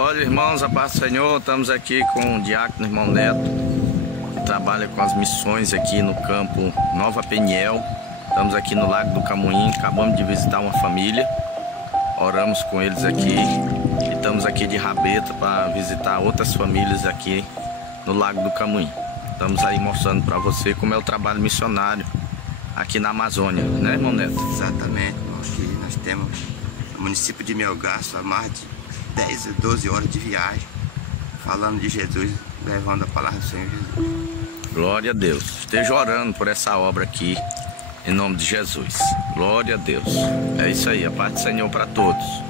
Olha, irmãos, a paz do Senhor, estamos aqui com o diácono irmão Neto, que trabalha com as missões aqui no campo Nova Peniel. Estamos aqui no Lago do Camuím, acabamos de visitar uma família, oramos com eles aqui e estamos aqui de rabeta para visitar outras famílias aqui no Lago do Camuím. Estamos aí mostrando para você como é o trabalho missionário aqui na Amazônia, né, irmão Neto? Exatamente, aqui nós temos no município de Melgaço há mais de 10 a 12 horas de viagem, falando de Jesus, levando a palavra do Senhor Jesus. Glória a Deus. Esteja orando por essa obra aqui, em nome de Jesus. Glória a Deus. É isso aí, a paz do Senhor para todos.